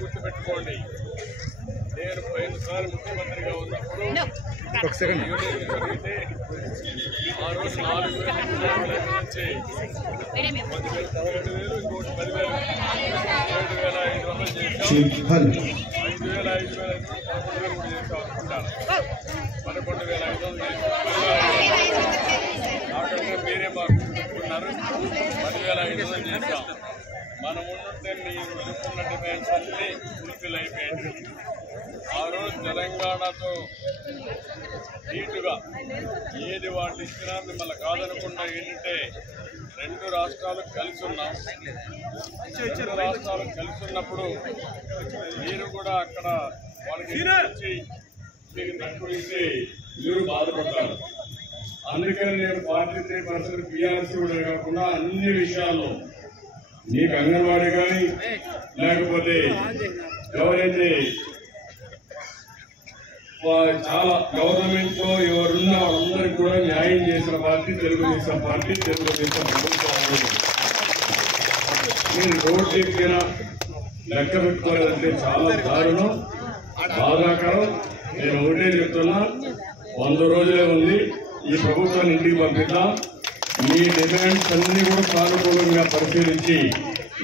గుర్తుపెట్టుకోండి, నేను పోయినసారి ముఖ్యమంత్రిగా ఉన్నప్పుడు జరిగితే ఆ రోజు 4,000 నుంచి 10,000 ఇంకోటి 10,000 7,500 చేశాం. 5,500 11,000 చేశాం అనుకుంటాను. 11,500 నాకంటే మీరే మాకు ఉన్నారు. 10,500 చేశాం. మనం ఉంటే మీరు అనుకున్న డిమాండ్స్ అన్నీ ఫుల్ఫిల్ అయిపోయింది. ఆ రోజు తెలంగాణతో నీటుగా ఏది వాళ్ళు ఇచ్చినా మిమ్మల్ని కాదనకుండా ఏంటంటే 2 రాష్ట్రాలు కలిసి ఉన్నాం. 2 రాష్ట్రాలు కలిసి ఉన్నప్పుడు మీరు కూడా అక్కడ వాళ్ళకి ఇచ్చి మీకు తక్కువ ఇస్తే మీరు బాధపడతారు. అందుకని నేను 43% PRC కూడా కాకుండా అన్ని విషయాల్లో మీకు అంగన్వాడీ కానీ లేకపోతే ఎవరైతే చాలా గవర్నమెంట్ లో ఎవరున్న వాళ్ళందరికీ కూడా న్యాయం చేసిన పార్టీ తెలుగుదేశం పార్టీ, తెలుగుదేశం ప్రభుత్వం. నేను రోడ్డు ఎక్కిన లెక్క పెట్టుకోలేదంటే చాలా దారుణం, బాధాకరం. నేను ఒకటే చెప్తున్నా, 100 రోజులే ఉంది, ఈ ప్రభుత్వాన్ని ఇంటికి పంపిద్దాం. మీ డిమాండ్స్ అన్ని కూడా సానుకూలంగా పరిశీలించి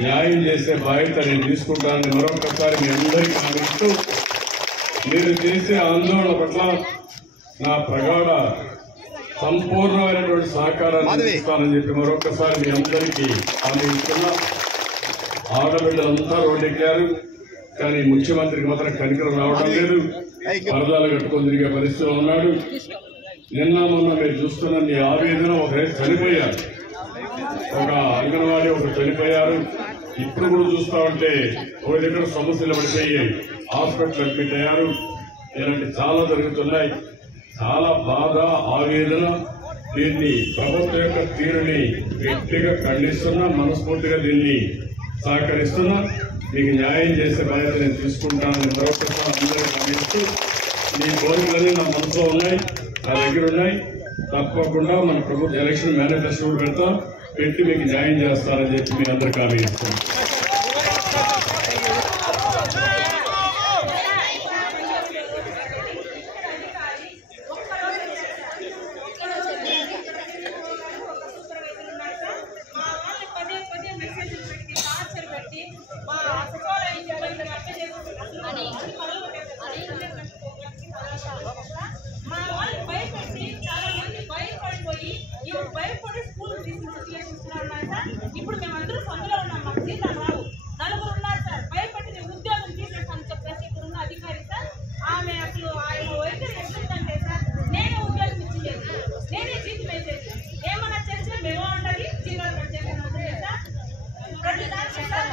న్యాయం చేసే బాధ్యత నేను తీసుకుంటానని మరొకసారి మీ అందరికీ హామీస్తూ, మీరు చేసే ఆందోళన పట్ల నా ప్రగాఢ సంపూర్ణమైనటువంటి సహకారాన్ని ఇస్తానని చెప్పి మరొకసారి మీ అందరికీ హామీ ఇస్తున్నా. ఆడబిడ్డలంతా రోడ్డెక్కారు, కానీ ముఖ్యమంత్రికి మాత్రం కనికరం రావడం లేదు. పరదాలు కట్టుకొని తిరిగే పరిస్థితిలో ఉన్నాడు. నిన్న మొన్న మీరు చూస్తున్న మీ ఆవేదన, ఒకరే చనిపోయారు, ఒక అంగన్వాడీ ఒకరు చనిపోయారు. ఇప్పుడు కూడా చూస్తా ఉంటే ఒక దగ్గర సమస్యలు పడిపోయి హాస్పిటల్ అడ్మిట్ అయ్యారు. ఇలాంటి చాలా జరుగుతున్నాయి. చాలా బాధ, ఆవేదన. దీన్ని ప్రభుత్వం యొక్క తీరుని గట్టిగా ఖండిస్తున్నా, మనస్ఫూర్తిగా దీన్ని సహకరిస్తున్నా. మీకు న్యాయం చేసే బాధ్యత నేను తీసుకుంటానని మరొకసారి అందరూ గమనిస్తూ, మీ కోరికలన్నీ నా మనసులో ఉన్నాయి, నా దగ్గర ఉన్నాయి. తప్పకుండా మన ప్రభుత్వ ఎలక్షన్ మేనిఫెస్టో పెడతాం, పెట్టి మీకు న్యాయం చేస్తారని చెప్పి మీ అందరికీ హామీ ఇస్తాను. ఇప్పుడు మేమందరూ సొంతలో ఉన్నాం, మాకు జీతాలు రావు. 4 ఉన్నారు సార్, భయపడి ఉద్యోగం తీసేస్తామని చెప్పేసి ఇప్పుడున్న అధికారి సార్, ఆమె అసలు ఆయన వైఖరి ఎట్లుందంటే సార్, నేనే ఉద్యోగం ఇచ్చింది, నేనే జీతం వేసేది, ఏమన్నా చేస్తే మేము ఉండాలి, జీతాలు కట్ చేస్తాను సార్. ప్రతి దానికి సార్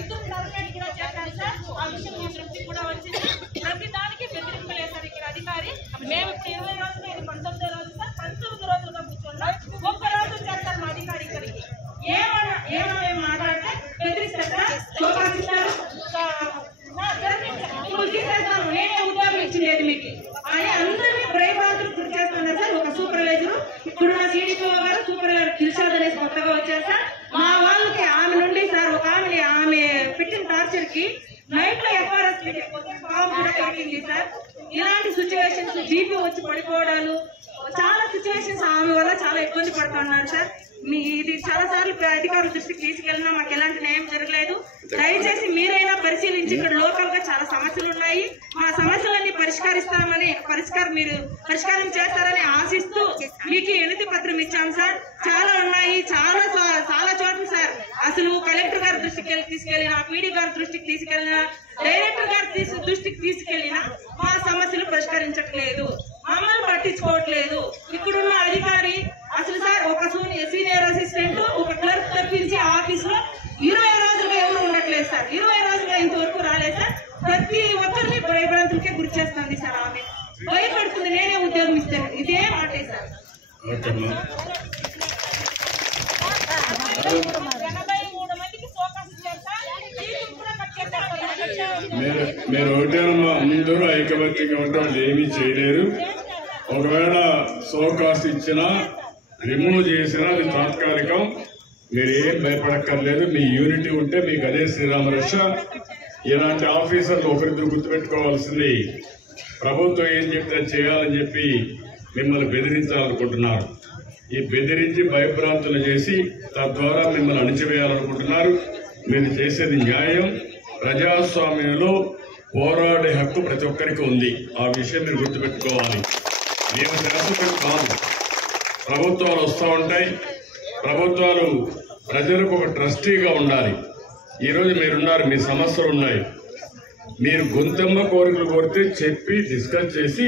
ఇద్దరు నరకానికి కూడా చేస్తాను సార్. ఆ విషయం మా దృష్టికి కూడా వచ్చింది. ప్రతి దానికి బెదిరింపలేదు సార్ ఇక్కడ అధికారి. మేము ఇప్పుడు 20 రోజులు, ఇది 19వ రోజు సార్. 19 రోజులుగా కూర్చున్నాం. ఒక్క రోజు చేస్తారు మా అధికారి ఇక్కడికి. ఏమన్నా మాట్లాడితే బెదిరిస్తారు, తీసేస్తాను, నేనే ఉద్యోగం ఇచ్చింది మీకు అని అందరినీ భయభ్రాంతులు గురి చేస్తున్నారు సార్. ఒక సూపర్వైజరు, ఇప్పుడున్న CDPO గారు సూపర్వైజర్ దిల్షాద్ అనేసి కొత్తగా వచ్చారు సార్. మా వాళ్ళకి ఆమె నుండి సార్, ఒక ఆమె పెట్టిన టార్చర్ కి నైట్ లో FRS ఫామ్ కూడా పెట్టింది సార్. ఇలాంటి సిచ్యువేషన్స్, BP వచ్చి పడిపోవడాలు, చాలా సిచ్యువేషన్స్ ఆమె వల్ల చాలా ఇబ్బంది పడుతున్నారు సార్. ఇది చాలా సార్లు అధికారుల దృష్టికి తీసుకెళ్ళినా మాకు ఎలాంటి న్యాయం జరగలేదు. దయచేసి మీరైనా పరిశీలించి ఇక్కడ లోకల్ గా చాలా సమస్యలు ఉన్నాయి, మా సమస్యలన్నీ మీరు పరిష్కారం చేస్తారని ఆశిస్తూ మీకు వినతి పత్రం ఇచ్చాం సార్. చాలా ఉన్నాయి, చాలా చోట్ల సార్ అసలు కలెక్టర్ గారి దృష్టికి తీసుకెళ్ళినా, పీడీ గారి దృష్టికి తీసుకెళ్ళినా, డైరెక్టర్ గారి దృష్టికి తీసుకెళ్ళినా మా సమస్యలు పరిష్కరించట్లేదు, మమ్మల్ని పట్టించుకోవట్లేదు. ఇక్కడున్న అధికారి అసలు సార్ ఒక సీనియర్ అసిస్టెంట్ ఒక క్లర్క్ తప్పించి ఆఫీస్ లో 20 రోజులుగా ఎవరు ఉండట్లేదు సార్. 20 రోజులుగా ఇంతవరకు రాలేదు సార్. ప్రతి ఒక్కరిని భయభ్రాంతులకే గురి చేస్తుంది సార్. ఆమె భయపడుతుంది, నేనే ఉద్యోగం ఇస్తాను, ఇదే మాటే సార్. 83 మందికి ఫోకస్ చేస్తారు, కూడా కట్ చేస్తారు. మీరు ఒకటేనమ్మా, అందరూ ఐకమత్యంగా ఉంటారు, ఏమీ చేయలేరు. ఒకవేళ సోకాస్ట్ ఇచ్చినా రిమూవ్ చేసినా అది తాత్కాలికం, మీరు ఏం భయపడక్కర్లేదు. మీ యూనిటీ ఉంటే మీకు అదే శ్రీరామ రక్ష. ఇలాంటి ఆఫీసర్లు ఒకరిద్దరు గుర్తుపెట్టుకోవాల్సింది, ప్రభుత్వం ఏం చెప్తే చేయాలని చెప్పి మిమ్మల్ని బెదిరించాలనుకుంటున్నారు. ఈ బెదిరించి భయభ్రాంతులు చేసి తద్వారా మిమ్మల్ని అణిచివేయాలనుకుంటున్నారు. మీరు చేసేది న్యాయం. ప్రజాస్వామ్యంలో పోరాడే హక్కు ప్రతి ఒక్కరికి ఉంది. ఆ విషయం మీరు గుర్తుపెట్టుకోవాలి. మేము శాశ్వతం కాదు. ప్రభుత్వాలు వస్తూ ఉంటాయి, ప్రభుత్వాలు ప్రజలకు ఒక ట్రస్టీగా ఉండాలి. ఈరోజు మీరున్నారు, మీ సమస్యలు ఉన్నాయి, మీరు గొంతెమ్మ కోరికలు కోరితే చెప్పి డిస్కస్ చేసి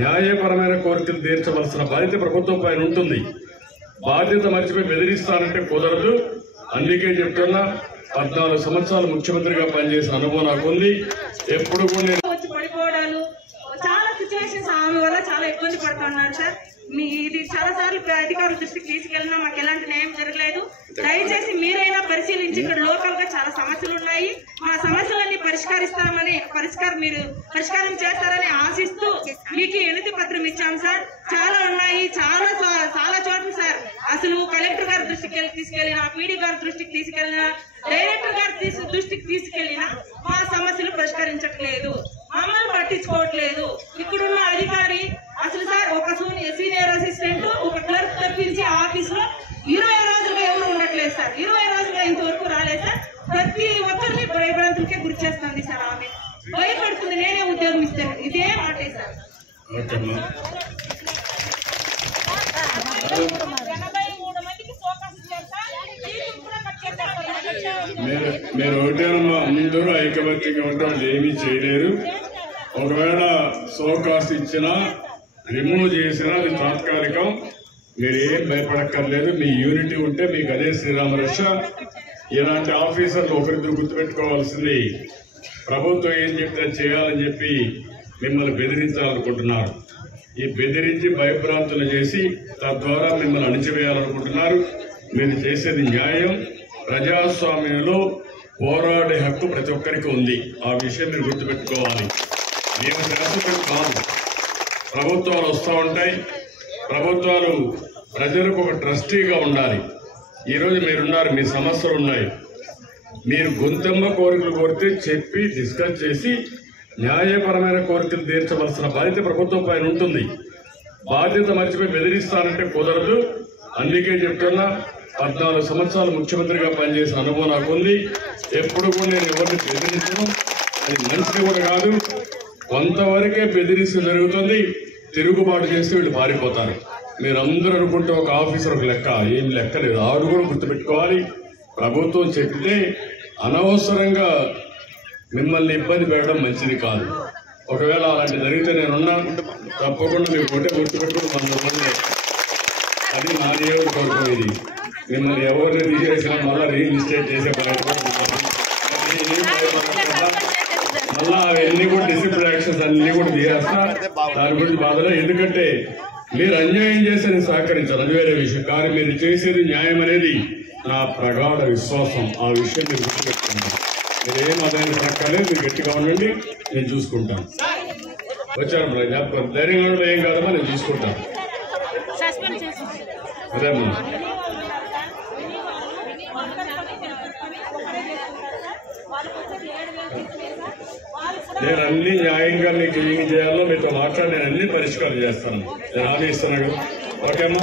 న్యాయపరమైన కోరికలు తీర్చవలసిన బాధ్యత ప్రభుత్వం పైన ఉంటుంది. బాధ్యత మర్చిపోయి బెదిరిస్తానంటే కుదరదు. అందుకే చెప్తున్నా, 14 సంవత్సరాలు ముఖ్యమంత్రిగా పనిచేసిన అనుభవం నాకుంది. ఎప్పుడు కూడా వచ్చి పడిపోవడాలు, చాలా సిచ్యువేషన్స్ ఆమె వల్ల చాలా ఇబ్బంది పడుతున్నారు సార్. ఇది చాలా సార్లు అధికారుల దృష్టికి తీసుకెళ్ళినా మాకు ఎలాంటి న్యాయం జరగలేదు. దయచేసి మీరైనా పరిశీలించి ఇక్కడ లోకల్ గా చాలా సమస్యలు ఉన్నాయి, మా సమస్యలన్నీ మీరు పరిష్కారం చేస్తారని ఆశిస్తూ మీకు వినతి పత్రం ఇచ్చాం సార్. చాలా ఉన్నాయి, చాలా చోట్ల సార్ అసలు కలెక్టర్ గారి దృష్టికి తీసుకెళ్ళినా, పీడీ గారి దృష్టికి తీసుకెళ్ళినా, డైరెక్టర్ గారి దృష్టికి తీసుకెళ్ళినా మా సమస్యలు పరిష్కరించట్లేదు, మమ్మల్ని పట్టించుకోవట్లేదు. ఇక్కడున్న అధికారి అసలు సార్ ఒక సీనియర్ అసిస్టెంట్ ఒక క్లర్క్ తప్పించి ఆఫీస్ లో 20 రోజులుగా ఎవరు ఉండట్లేదు సార్. 20 రోజులుగా ఇంతవరకు రాలేదు సార్. ప్రతి ఒక్కరిని భయభ్రాంతులకే గురి చేస్తుంది సార్. ఆమె భయపడుతుంది, నేనే ఉద్యోగం ఇస్తాను, ఇదే మాటే సార్. 83 మందికి ఫోకస్ చేస్తారు, కూడా కట్ చేస్తారు. మీరు ఒకటేనమ్మా, అందరూ ఐకమత్యంగా ఉంటారు, ఏమీ చేయలేరు. ఒకవేళ సోకాస్ట్ ఇచ్చినా రిమూవ్ చేసినా అది తాత్కాలికం, మీరు ఏం భయపడక్కర్లేదు. మీ యూనిటీ ఉంటే మీకు అదే శ్రీరామ రక్ష. ఇలాంటి ఆఫీసర్లు ఒకరిద్దరు గుర్తుపెట్టుకోవాల్సింది, ప్రభుత్వం ఏం చెప్తే చేయాలని చెప్పి మిమ్మల్ని బెదిరించాలనుకుంటున్నారు. ఈ బెదిరించి భయభ్రాంతులు చేసి తద్వారా మిమ్మల్ని అణిచివేయాలనుకుంటున్నారు. మీరు చేసేది న్యాయం. ప్రజాస్వామ్యంలో పోరాడే హక్కు ప్రతి ఒక్కరికి ఉంది. ఆ విషయం మీరు గుర్తుపెట్టుకోవాలి. మేము శాశ్వతం కాదు. ప్రభుత్వాలు వస్తూ ఉంటాయి, ప్రభుత్వాలు ప్రజలకు ఒక ట్రస్టీగా ఉండాలి. ఈరోజు మీరున్నారు, మీ సమస్యలు ఉన్నాయి, మీరు గొంతెమ్మ కోరికలు కోరితే చెప్పి డిస్కస్ చేసి న్యాయపరమైన కోరికలు తీర్చవలసిన బాధ్యత ప్రభుత్వం పైన ఉంటుంది. బాధ్యత మర్చిపోయి బెదిరిస్తానంటే కుదరదు. అందుకే చెప్తున్నా, 14 సంవత్సరాలు ముఖ్యమంత్రిగా పనిచేసిన అనుభవం నాకుంది. ఎప్పుడు కూడా నేను ఎవరిని బెదిరించను, అది మంచిది కూడా కాదు. కొంతవరకే బెదిరిస్తూ జరుగుతుంది, తిరుగుబాటు చేస్తే వీళ్ళు పారిపోతారు. మీరందరూ అనుకుంటే ఒక ఆఫీసర్ ఒక లెక్క, ఏం లెక్క లేదు. ఆరు కూడా గుర్తుపెట్టుకోవాలి. ప్రభుత్వం చెప్తే అనవసరంగా మిమ్మల్ని ఇబ్బంది పెట్టడం మంచిది కాదు. ఒకవేళ అలాంటి జరిగితే నేనున్నా, తప్పకుండా మీరు కొట్టే గుర్తుపెట్టుకుని 100 మంది. అది నా నియోజకవర్గం. ఇది మిమ్మల్ని ఎవరిని తీసేసినా మళ్ళీ రీఇన్స్టేట్ చేసే మళ్ళా అవన్నీ కూడా డిసిప్లిన్ యాక్షన్స్ అన్ని కూడా తీసేస్తా. దాని గురించి బాధలో, ఎందుకంటే మీరు అన్యాయం చేసి నేను సహకరించాను, అది వేరే విషయం. కానీ మీరు చేసేది న్యాయం అనేది నా ప్రగాఢ విశ్వాసం. ఆ విషయం మీరు గుర్తుపెట్టుకున్నాను. మీరేం అదాన్ని పడక్కర్లేదు, మీరు గట్టిగా ఉండండి, నేను చూసుకుంటాను. వచ్చారు జ్ఞాపకం, ధైర్యంగా ఉండడం ఏం కాదమ్మా, నేను చూసుకుంటాను. అదేమ్మా, నేను అన్ని న్యాయంగా మీకు ఏం చేయాలో మీతో మాట్లాడి నేను అన్ని పరిష్కారం చేస్తాను. నేను హామీ ఇస్తున్నాను. ఓకేమ్మా.